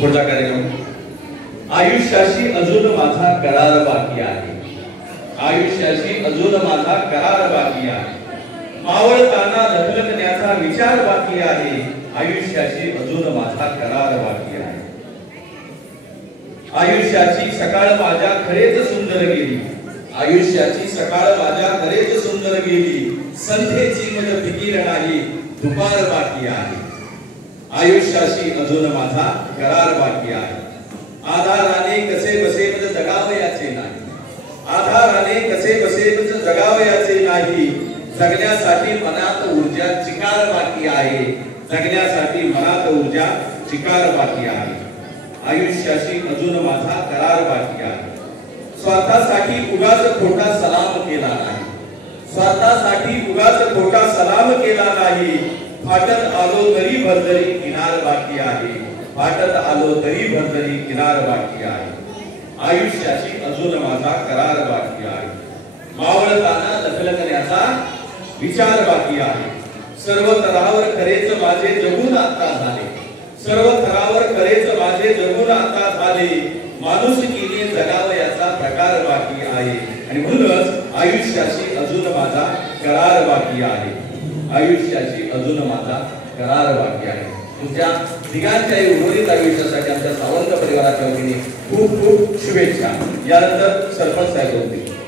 पुढचा कार्यक्रम आयुष्याशी अजून माझा करार बाकी आहे. आयुष्याशी अजून माझा करार बाकी आहे. मावळताना लखलखण्याचा विचार बाकी आहे. आयुष्याशी अजून माझा करार बाकी आहे. आयुष्याची सकाळ माझ्या खरेच सुंदर गेली. आयुष्याची सकाळ माझ्या खरेच सुंदर गेली. संध्येची मज फिकीर नाही. दुपार बाकी आहे. आयुष्याशी अजून माझा करार बाकी आहे. आधाराने कसे बसे मज जगावयाचे नाही. आधाराने कसे बसे मज जगावयाचे नाही. जगण्यासाठी मनात ऊर्जा चिकार बाकी आहे. जगण्यासाठी मनात ऊर्जा चिकार बाकी आहे. आयुष्याशी अजून माझा करार बाकी आहे. स्वार्थासाठी उगाच खोटा सलाम केला नाही. स्वार्थासाठी उगाच खोटा सलाम केला नाही. फाटत आलो तरी भरदरी किनार बाकी आहे. फाटत आलो तरी भरदरी किनार बाकी आहे. आयुष्याशी अजून माझा करार बाकी आहे. मावळताना लखलखण्याचा विचार बाकी आहे. सर्व थरावर खरेच माझे जगून आता झाले. सर्व थरावर खरेच माझे जगून आता झाले. माणुसकीने जगावयाचा प्रकार बाकी आहे. आणि म्हणूनच आयुष्याशी अजून माझा करार बाकी आहे. आयुष्याशी अजून माझा करार बाकी आहे. तुमच्या तिघांच्या उर्वरित आयुष्यासाठी आमच्या सावंत परिवाराच्या वतीने खूप खूप शुभेच्छा. यानंतर सरपंच साहेब होते.